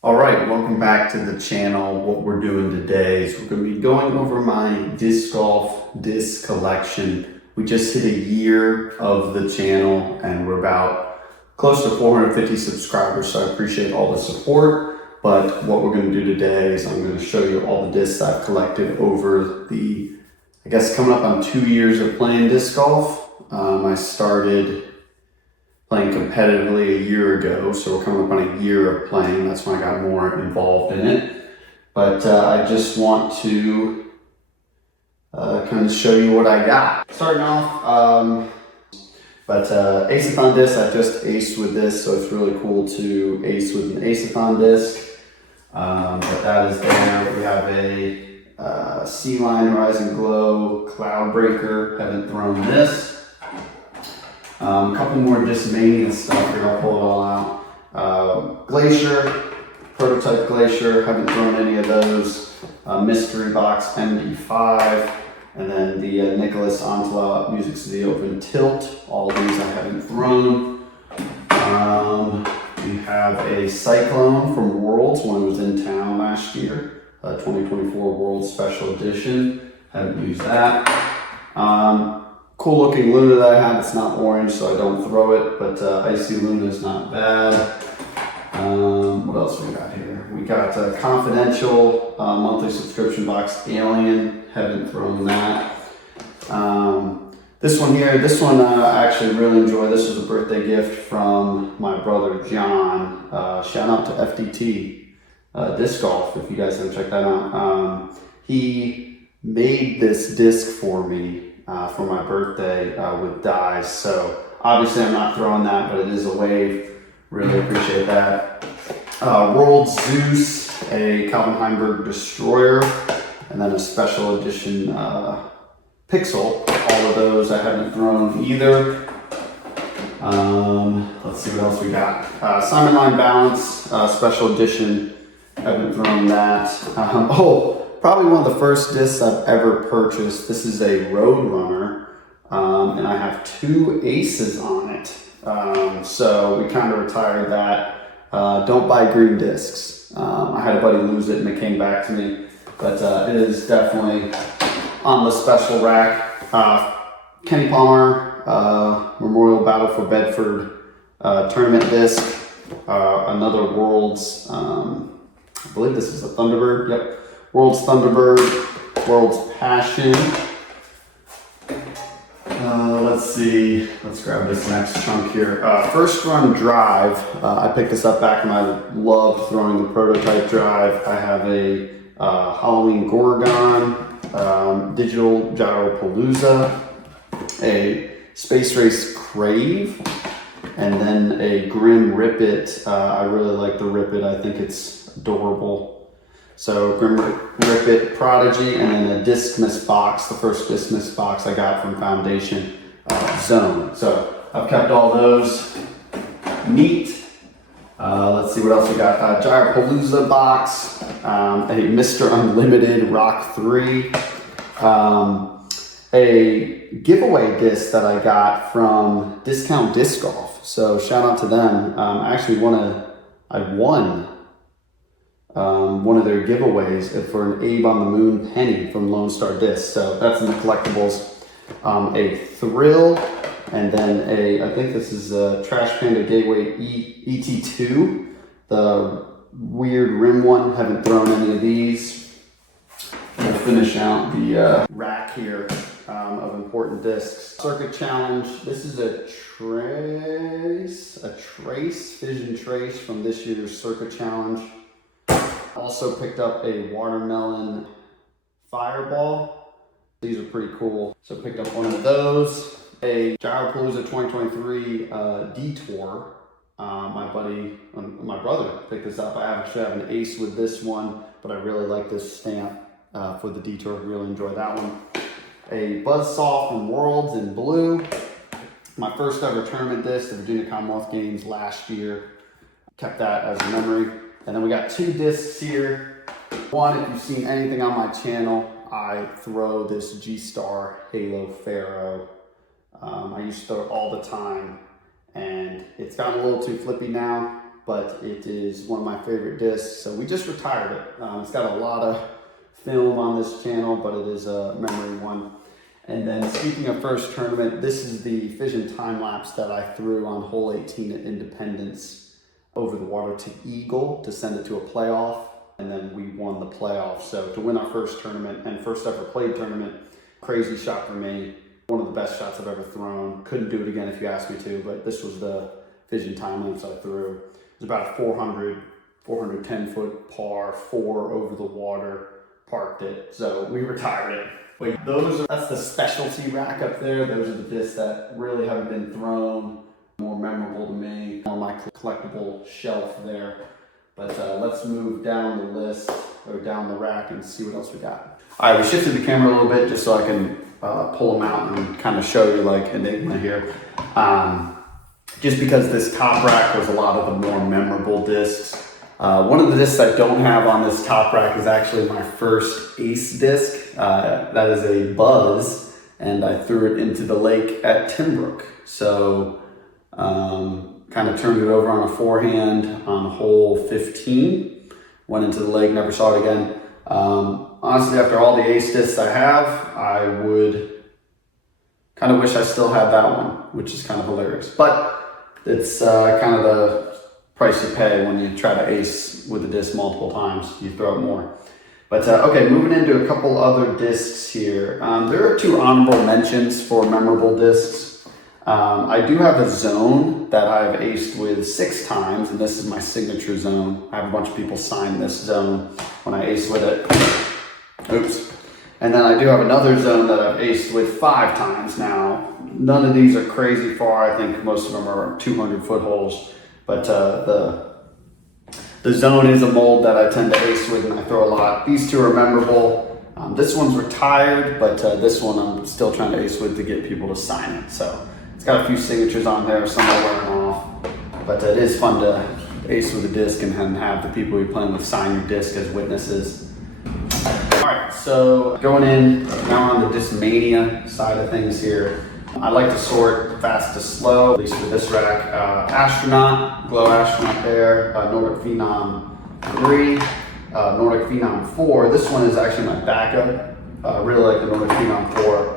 All right, welcome back to the channel. What we're doing today is we're going to be going over my disc golf disc collection. We just hit a year of the channel and we're about close to 450 subscribers, so I appreciate all the support. But what we're going to do today is I'm going to show you all the discs I've collected over the, I guess, coming up on 2 years of playing disc golf. I started playing competitively a year ago, so we're coming up on a year of playing. That's when I got more involved in it. But I just want to kind of show you what I got. Starting off, Ace-a-thon disc, I just aced with this, so it's really cool to ace with an Ace-a-thon disc. But that is there. We have a Sea-Line Horizon Glow Cloud Breaker. Haven't thrown this. A couple more Discmania stuff here, I'll pull it all out. Glacier, prototype Glacier, haven't thrown any of those. Mystery Box MD5, and then the Nicholas Onslaught Music to the Open Tilt. All of these I haven't thrown. We have a Cyclone from Worlds when it was in town last year, 2024 World Special Edition. Haven't used that. Cool looking Luna that I have. It's not orange, so I don't throw it, but Icy Luna is not bad. What else we got here? We got a Confidential monthly subscription box Alien. Haven't thrown that. This one here, I actually really enjoy. This was a birthday gift from my brother John. Shout out to FDT Disc Golf if you guys haven't checked that out. He made this disc for me for my birthday with dies. So obviously I'm not throwing that, but it is a wave. Really appreciate that. World Zeus, a Calvin Heimberg Destroyer, and then a special edition Pixel. All of those I haven't thrown either. Let's see what else we got. Simon Line Balance, special edition. Haven't thrown that. Probably one of the first discs I've ever purchased. This is a Roadrunner, and I have 2 aces on it. So we kind of retired that. Don't buy green discs. I had a buddy lose it and it came back to me, but it is definitely on the special rack. Kenny Palmer, Memorial Battle for Bedford tournament disc. Another World's, I believe this is a Thunderbird. Yep. World's Thunderbird, World's Passion. Let's see, let's grab this next chunk here. First Run Drive, I picked this up back when I loved throwing the prototype drive. I have a Halloween Gorgon, Digital Gyropalooza, a Space Race Crave, and then a Grim Rip It. I really like the Rip It, I think it's adorable. So Grim Rip It Prodigy, and then a Discmas box, the first Discmas box I got from Foundation Zone. So I've kept all those neat. Let's see what else we got. Gyropalooza box, a Mr. Unlimited Rock 3, a giveaway disc that I got from Discount Disc Golf. So shout out to them. I won one of their giveaways for an Abe on the Moon penny from Lone Star Disc. So that's in the collectibles. A Thrill, and then I think this is a Trash Panda Gateway ET2, the weird rim one. Haven't thrown any of these. We'll finish out the rack here of important discs. Circuit Challenge. This is a Fission Trace from this year's Circuit Challenge. Also picked up a Watermelon Fireball. These are pretty cool. So picked up one of those. A Gyropalooza 2023 Detour. My brother picked this up. I actually have an ace with this one, but I really like this stamp for the Detour. Really enjoy that one. A Buzzsaw from Worlds in blue. My first ever tournament disc, the Virginia Commonwealth Games last year. Kept that as a memory. And then we got 2 discs here. One, if you've seen anything on my channel, I throw this G-Star Halo Pharaoh. I used to throw it all the time, and it's gotten a little too flippy now, but it is one of my favorite discs. So we just retired it. It's got a lot of film on this channel, but it is a memory one. And then speaking of first tournament, this is the fission time lapse that I threw on hole 18 at Independence over the water to eagle to send it to a playoff. And then we won the playoff. So to win our first tournament and first ever played tournament, crazy shot for me. One of the best shots I've ever thrown. Couldn't do it again if you asked me to, but this was the fission time lapse I threw. It was about a 410 foot par, 4 over the water, parked it. So we retired it. Wait, that's the specialty rack up there. Those are the discs that really haven't been thrown, more memorable to me on my collectible shelf there. But let's move down the list, or down the rack, and see what else we got. All right, we shifted the camera a little bit just so I can pull them out and kind of show you like Enigma here. Just because this top rack was a lot of the more memorable discs. One of the discs I don't have on this top rack is actually my first ace disc. That is a Buzz, and I threw it into the lake at Timbrook. So kind of turned it over on a forehand on hole 15. Went into the lake, never saw it again. Honestly, after all the ace discs I have, I would kind of wish I still had that one, which is kind of hilarious. But it's kind of the price you pay when you try to ace with a disc multiple times. You throw it more. But okay, moving into a couple other discs here. There are 2 honorable mentions for memorable discs. I do have a zone that I've aced with 6 times, and this is my signature zone. I have a bunch of people sign this zone when I ace with it. Oops. And then I do have another zone that I've aced with 5 times now. None of these are crazy far. I think most of them are 200 foot holes. But the zone is a mold that I tend to ace with, and I throw a lot. These 2 are memorable. This one's retired, but this one I'm still trying to ace with to get people to sign it. So it's got a few signatures on there, some are wearing off. But it is fun to ace with a disc and have the people you're playing with sign your disc as witnesses. All right, so going in now on the Discmania side of things here. I like to sort fast to slow, at least for this rack. Astronaut, Glow Astronaut there, Nordic Phenom 3, Nordic Phenom 4. This one is actually my backup. I really like the Nordic Phenom 4.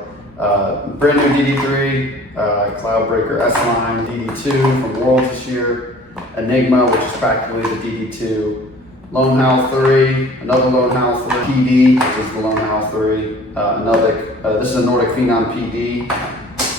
Brand new DD3, Cloudbreaker S-Line, DD2 from Worlds this year, Enigma, which is practically the DD2, Lone Howl 3, another Lone Howl 3, PD, which is the Lone Howl 3, this is a Nordic Phenom PD,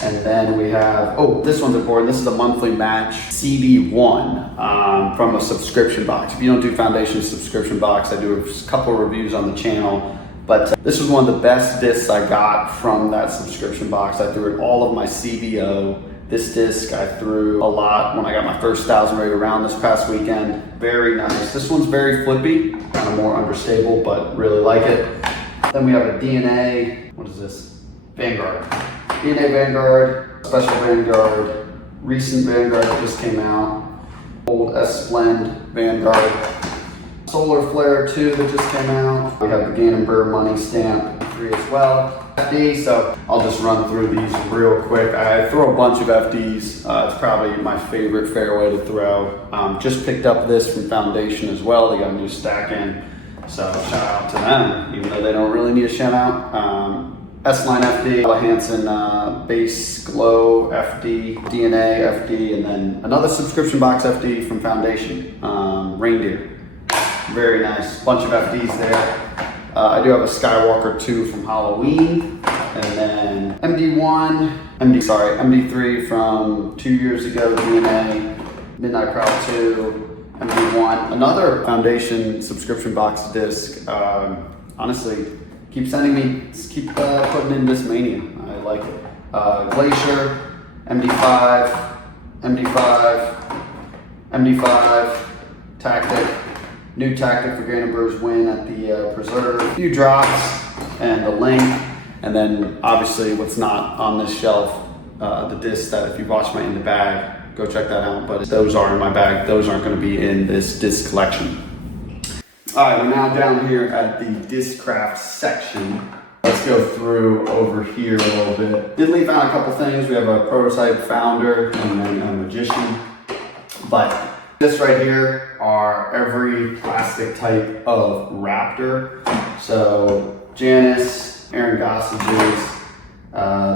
and then we have, this one's important, this is a monthly match, CB1 from a subscription box. If you don't do Foundation subscription box, I do a couple reviews on the channel, but this was one of the best discs I got from that subscription box. I threw in all of my CBO. This disc I threw a lot when I got my first 1,000 rated round this past weekend. Very nice. This one's very flippy, kind of more understable, but really like it. Then we have a DNA, what is this? Vanguard. DNA Vanguard, Special Vanguard, recent Vanguard that just came out, old S-Blend Vanguard, Solar Flare 2 that just came out. We have the Gannon Burr Money Stamp 3 as well. FD, so I'll just run through these real quick. I throw a bunch of FDs. It's probably my favorite fairway to throw. Just picked up this from Foundation as well. They got a new stack in, so shout out to them, even though they don't really need a shout out. S-Line FD, Hansen Base Glow FD, DNA FD, and then another subscription box FD from Foundation, Reindeer. Very nice, bunch of FDs there. I do have a Skywalker 2 from Halloween, and then MD3 from 2 years ago, DNA, Midnight Prowl 2, MD1, another Foundation subscription box disc. Honestly, keep sending me, keep putting in Discmania. I like it. Glacier, MD5, Tactic, new Tactic for Gannon Burr's win at the Preserve. A few drops and the link, and then obviously what's not on this shelf, the discs that if you watch my In the Bag, go check that out. But those are in my bag. Those aren't going to be in this disc collection. All right, we're now down here at the Discraft section. Let's go through over here a little bit. Did leave out a couple things. We have a prototype Founder and then a Magician. But This right here are every plastic type of Raptor. So Janice, Aaron Gossage's,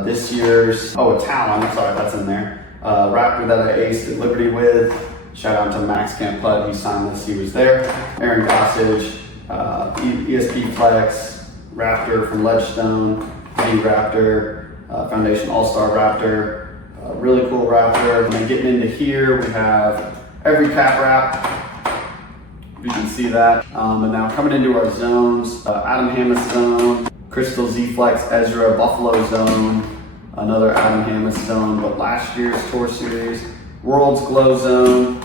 this year's, a Talon, sorry, that's in there. Raptor that I aced at Liberty with. Shout out to Max Camp Pud, he signed this, he was there. Aaron Gossage, ESP Flex, Raptor from Ledgestone, V Raptor, Foundation All-Star Raptor, really cool Raptor. And then getting into here, we have every cap wrap. You can see that. And now coming into our zones, Adam Hammis zone, Crystal Z-Flex Ezra Buffalo zone, another Adam Hammis zone, but last year's Tour Series, World's Glow zone,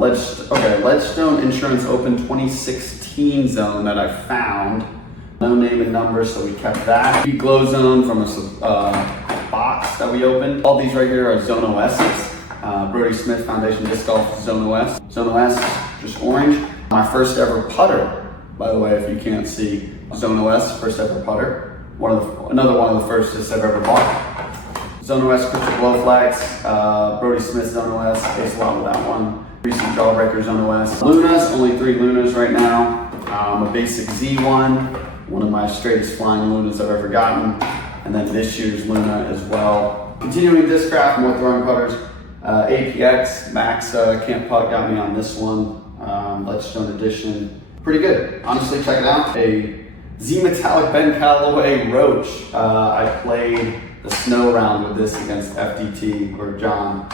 Ledgestone Insurance Open 2016 zone that I found. No name and number, so we kept that. Glow zone from a box that we opened. All these right here are Zone OS's. Brody Smith Foundation Disc Golf Zone OS. Zone OS, just orange. My first ever putter, by the way, if you can't see. Zone OS, first ever putter. Another one of the first I've ever bought. Zone OS Crystal Glow Flex, Brody Smith Zone OS, ace a lot with that one. Recent Jawbreaker Zone OS. Lunas, only 3 Lunas right now. A basic Z1, one of my straightest flying Lunas I've ever gotten. And then this year's Luna as well. Continuing Discraft, more throwing putters. APX, Max Camp Putt got me on this one. Ledgestone Edition. Pretty good, honestly, check it out. A Z Metallic Ben Callaway Roach. I played the snow round with this against FDT or John.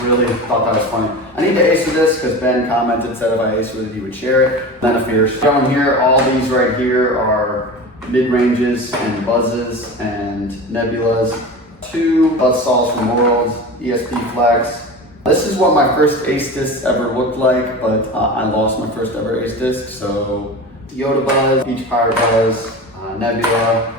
Really thought that was funny. I need to ace with this because Ben commented, said if I ace with it, he would share it. Then a fierce. Down here, all these right here are mid-ranges and buzzes and nebulas. 2 buzzsaws from Worlds, ESP Flex. This is what my first ace disc ever looked like, but I lost my first ever ace disc. So Yoda Buzz, Beach Pirate Buzz, Nebula,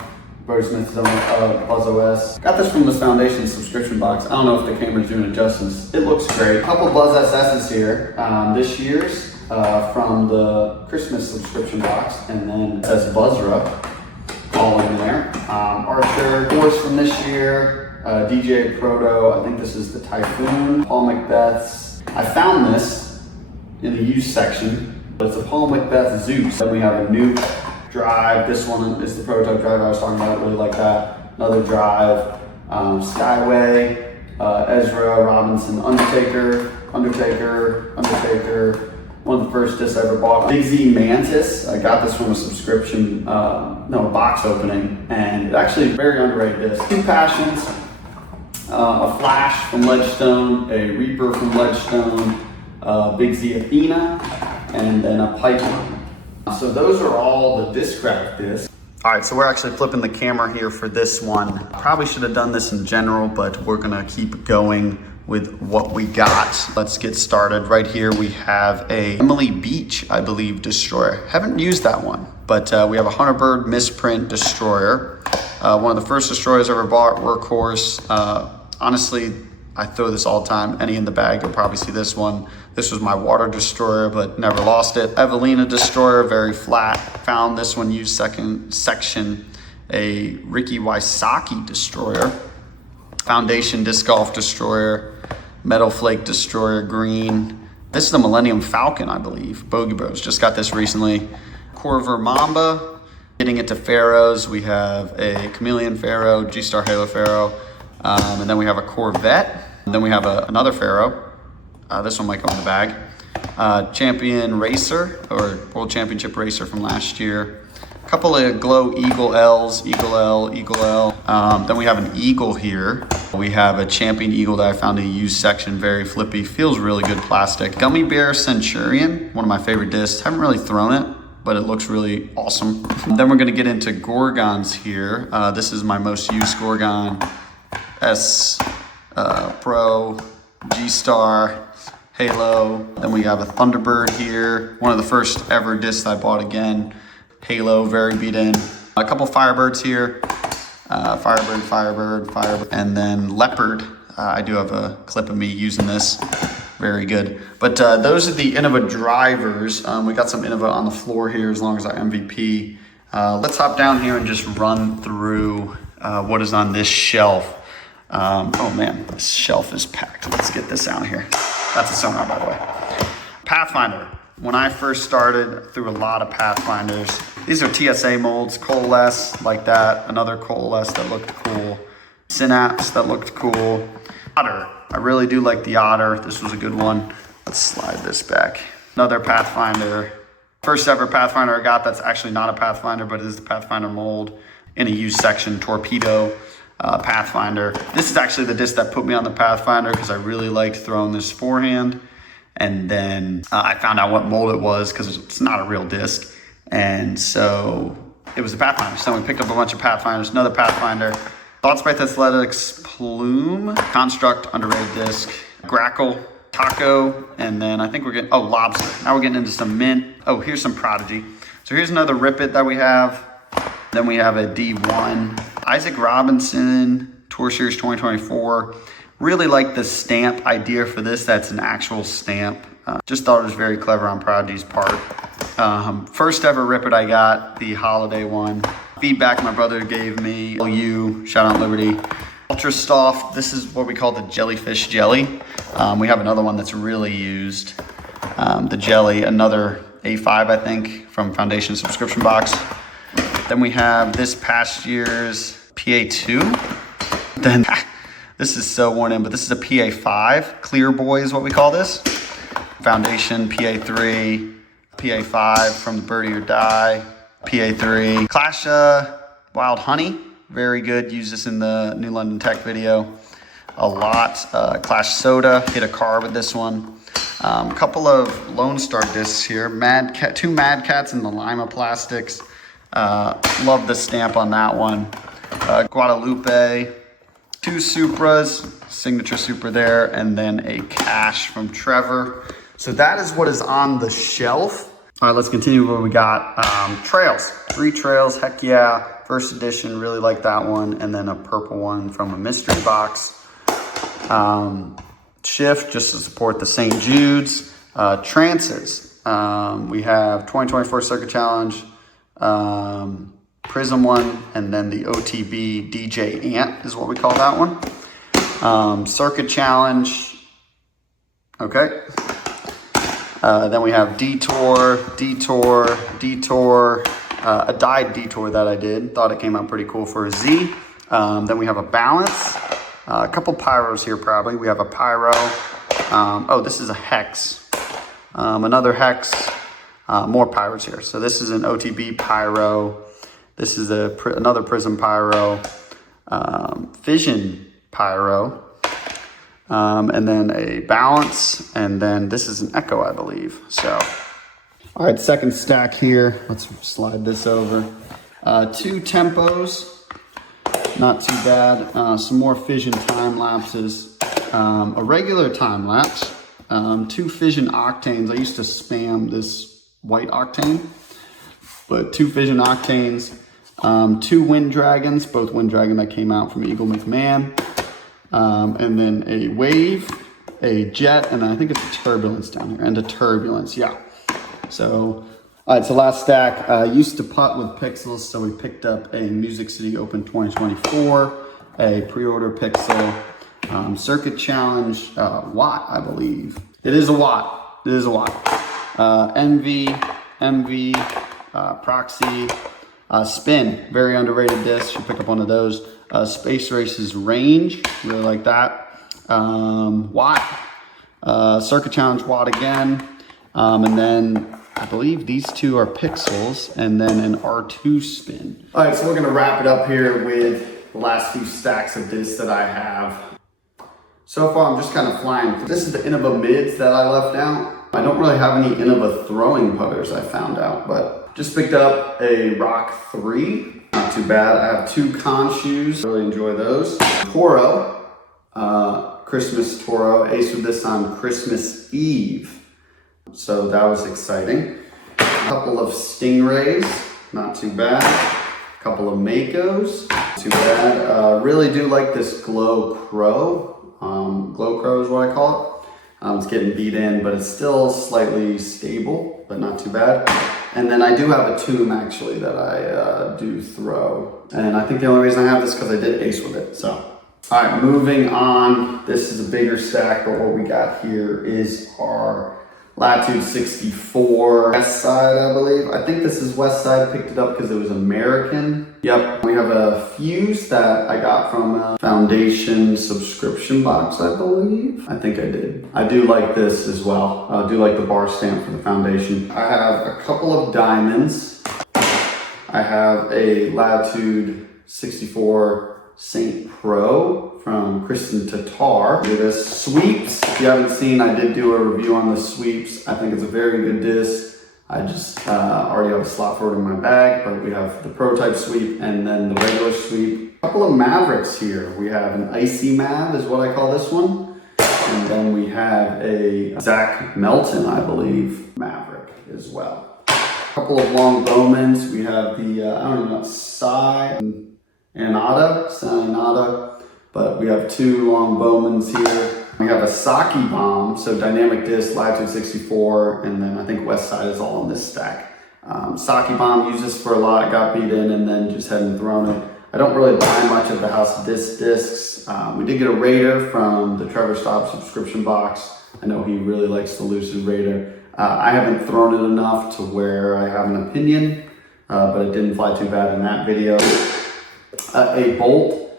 Brody Smith Buzz OS. Got this from this Foundation subscription box. I don't know if the camera's doing it justice. It looks great. A couple Buzz SS's here. This year's from the Christmas subscription box, and then it says Buzzra all in there. Archer Course from this year. DJ Proto, I think this is the Typhoon. Paul Macbeth's. I found this in the used section, but it's a Paul Macbeth Zeus. Then we have a Nuke drive. This one is the prototype drive I was talking about. Really like that. Another drive. Skyway, Ezra Robinson, Undertaker. One of the first discs I ever bought. Big Z Mantis. I got this from a subscription, box opening, and it's actually a very underrated disc. 2 Passions, a Flash from Ledgestone, a Reaper from Ledgestone, Big Z Athena, and then a Pipeline. So those are all the Discraft discs. All right, so we're actually flipping the camera here for this one. Probably should have done this in general, but we're gonna keep going with what we got. Let's get started. Right here we have a Emily Beach, I believe, Destroyer. Haven't used that one, but we have a Hunterbird Misprint Destroyer. One of the first Destroyers I ever bought, Workhorse. Honestly, I throw this all the time. Any in the bag, you'll probably see this one. This was my water destroyer, but never lost it. Evelina Destroyer, very flat. Found this one used section. A Ricky Wysocki Destroyer. Foundation Disc Golf Destroyer. Metal Flake Destroyer, green. This is the Millennium Falcon, I believe. Bogey Bros, just got this recently. Corver Mamba. Getting into Pharaohs, we have a Chameleon Pharaoh, G-Star Halo Pharaoh. And then we have a Corvette. And then we have another Pharaoh. This one might go in the bag. Champion Racer, or World Championship Racer from last year. A couple of Glow Eagle L's, Eagle L, Eagle L. Then we have an Eagle here. We have a Champion Eagle that I found in a used section, very flippy, feels really good plastic. Gummy Bear Centurion, one of my favorite discs. Haven't really thrown it, but it looks really awesome. Then we're gonna get into Gorgons here. This is my most used Gorgon. S Pro, G-Star, Halo. Then we have a Thunderbird here. One of the first ever discs I bought again. Halo, very beat in. A couple Firebirds here. Firebird. And then Leopard. I do have a clip of me using this. Very good. But those are the Innova drivers. We got some Innova on the floor here as long as our MVP. Let's hop down here and just run through what is on this shelf. Oh man, this shelf is packed. Let's get this out here. That's a sonar, by the way. Pathfinder. When I first started, through a lot of Pathfinders. These are TSA molds, coalesce like that. Another coalesce that looked cool. Synapse that looked cool. Otter. I really do like the Otter. This was a good one. Let's slide this back. Another Pathfinder. First ever Pathfinder I got that's actually not a Pathfinder, but it is the Pathfinder mold in a used section, Torpedo Pathfinder. This is actually the disc that put me on the Pathfinder because I really liked throwing this forehand. And then I found out what mold it was because it's not a real disc. And so it was a Pathfinder. So we picked up a bunch of Pathfinders, another Pathfinder. ThoughtSpace Athletics Plume, Construct, underrated disc, Grackle, Taco, and then I think we're getting, Lobster. Now we're getting into some mint. Oh, here's some Prodigy. So here's another Rip It that we have. Then we have a D1. Isaac Robinson, Tour Series 2024. Really like the stamp idea for this. That's an actual stamp. Just thought it was very clever on Prodigy's part. First ever Rip It I got, the holiday one. Feedback my brother gave me. You, shout out Liberty. Ultra Soft, this is what we call the jellyfish jelly. We have another one that's really used. The jelly, another A5 I think from Foundation Subscription Box. Then we have this past year's PA2. Then this is so worn in, but this is a PA5. Clear Boy is what we call this. Foundation PA3, PA5 from the Birdie or Die, PA3. Clash Wild Honey, very good. Use this in the New London Tech video a lot. Clash Soda, hit a car with this one. A couple of Lone Star discs here. Two Mad Cats in the Lima plastics. Love the stamp on that one. Guadalupe. Two Supras, signature Supra there, and then a Cash from Trevor. So that is what is on the shelf. All right, let's continue with what we got. Trails, 3 trails, heck yeah. First edition, really like that one. And then a purple one from a mystery box. Shift, just to support the St. Jude's. Trances, we have 2024 Circuit Challenge. Prism one, and then the OTB DJ Ant is what we call that one. Circuit Challenge. Okay. Then we have Detour, a dyed Detour that I did. Thought it came out pretty cool for a Z. Then we have a Balance. A couple Pyros here probably. We have a Pyro. This is a Hex. Another Hex. More Pyros here. So this is an OTB Pyro. This is another Prism Pyro, Fission Pyro, and then a Balance, and then this is an Echo, I believe. So, all right, second stack here. Let's slide this over. 2 Tempos, not too bad. Some more Fission time lapses. A regular time lapse. 2 Fission Octanes. I used to spam this white Octane, but 2 Fission Octanes. 2 Wind Dragons, both Wind Dragon that came out from Eagle McMahon. And then a Wave, a Jet, and I think it's a Turbulence down here, and a Turbulence, yeah. So, all right, so last stack. Used to putt with Pixels, so we picked up a Music City Open 2024, a pre-order Pixel, Circuit Challenge, Watt, I believe. It is a Watt, MV, Proxy, Spin, very underrated disc. Should pick up one of those. Space Races Range, really like that. Watt, Circuit Challenge Watt again. And then I believe these 2 are Pixels, and then an R2 Spin. All right, so we're gonna wrap it up here with the last few stacks of discs that I have. So far, I'm just kind of flying. This is the Innova mids that I left out. I don't really have any Innova throwing putters, I found out, but just picked up a Rock 3. Not too bad. I have 2 Con shoes. Really enjoy those. Toro, Christmas Toro. Ace with this on Christmas Eve. So that was exciting. A couple of Stingrays. Not too bad. A couple of Makos. Not too bad. Really do like this Glow Crow. Glow Crow is what I call it. It's getting beat in, but it's still slightly stable, but not too bad. And then I do have a Tomb actually that I do throw. And I think the only reason I have this is because I did ace with it. So All right, moving on. This is a bigger stack, but what we got here is our Latitude 64 West Side, I believe. I think this is West Side. Picked it up because it was American. Yep. We have a fuse that I got from a Foundation subscription box, I believe. I think I did. I do like this as well. I do like the bar stamp for the Foundation. I have a couple of diamonds. I have a Latitude 64 Saint Pro from Kristen Tatar. Do this sweeps. If you haven't seen, I did do a review on the sweeps. I think it's a very good disc. I just already have a slot for it in my bag, but we have the prototype sweep and then the regular sweep. A couple of Mavericks here. We have an Icy Mav is what I call this one. And then we have a Zach Melton, I believe, Maverick as well. A couple of long Bowmans. We have the, I don't even know, Cyanada, but we have two long Bowmans here. We have a Saki Bomb, so dynamic disc, Latitude 64, and then I think West Side is all in this stack. Saki Bomb, used this for a lot, got beat in, and then just hadn't thrown it. I don't really buy much of the House of discs. We did get a Raider from the Trevor Staub subscription box. I know he really likes the Lucid Raider. I haven't thrown it enough to where I have an opinion, but it didn't fly too bad in that video. A Bolt.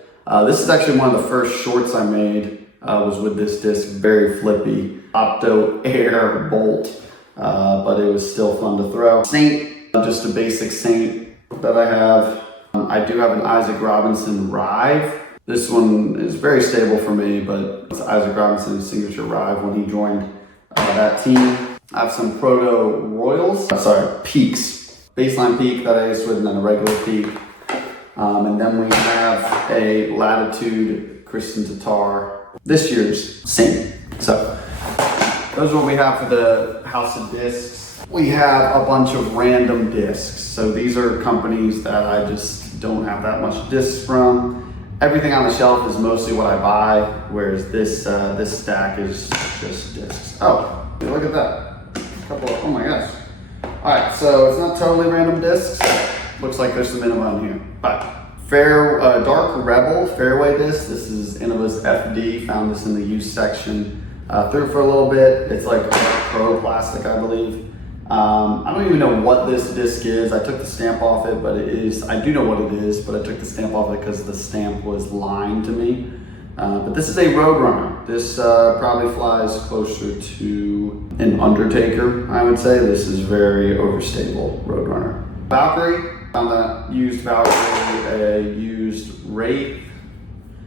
This is actually one of the first shorts I made, was with this disc, very flippy. Opto Air Bolt, but it was still fun to throw. Saint, just a basic Saint that I have. I do have an Isaac Robinson Rive. This one is very stable for me, but it's Isaac Robinson's signature Rive when he joined that team. I have some Proto Royals, Peaks. Baseline Peak that I used with, and then a regular Peak. And then we have a Latitude Kristen Tatar, this year's Saint. So those are what we have for the House of Discs. We have a bunch of random discs. So these are companies that I just don't have that much discs from. Everything on the shelf is mostly what I buy, whereas this stack is just discs. Oh, look at that. Oh my gosh. All right, so it's not totally random discs. Looks like there's some Innova in here. But Dark Rebel fairway disc. This is Innova's FD. Found this in the used section. Threw it for a little bit. It's like pro plastic, I believe. I don't even know what this disc is. I took the stamp off it, but I do know what it is, but I took the stamp off it because the stamp was lying to me. But this is a Roadrunner. This probably flies closer to an Undertaker, I would say. This is very overstable Roadrunner. Valkyrie. Found that used Valkyrie, a used Wraith.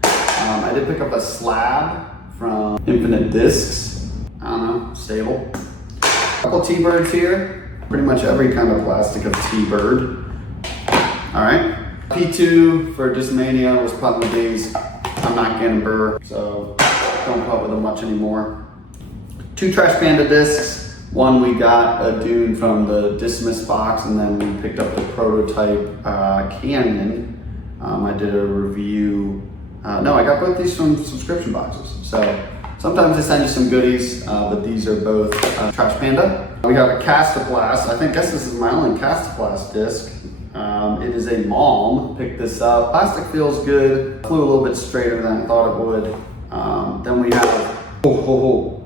I did pick up a slab from Infinite Discs. I don't know, stable. A couple T-Birds here. Pretty much every kind of plastic of T-Bird. All right. P2 for Discmania was putting with these. I'm not getting burr, so don't putt with them much anymore. Two Trash Panda discs. One, we got a Dune from the Dismiss box, and then we picked up the prototype Canyon. I did a review. No, I got both these from subscription boxes. So sometimes they send you some goodies, but these are both Trash Panda. We got a Castaplast. I guess this is my only Castaplast disc. It is a Malm. Picked this up. Plastic feels good. Flew a little bit straighter than I thought it would. Then we have, oh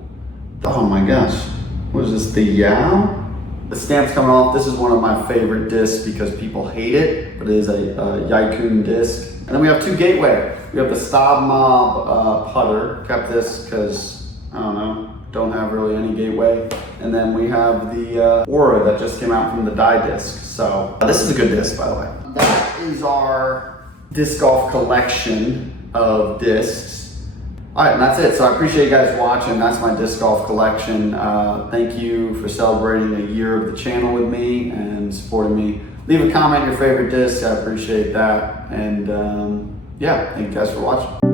my gosh. What is this, the Yao? The stamp's coming off. This is one of my favorite discs because people hate it, but it is a Yaikun disc. And then we have two Gateway. We have the Staub Mob putter. Kept this because, I don't know, don't have really any Gateway. And then we have the Aura that just came out from the Die disc. So this is a good disc, by the way. That is our disc golf collection of discs. All right, and that's it. So I appreciate you guys watching. That's my disc golf collection. Thank you for celebrating a year of the channel with me and supporting me. Leave a comment, your favorite disc. I appreciate that. And yeah, thank you guys for watching.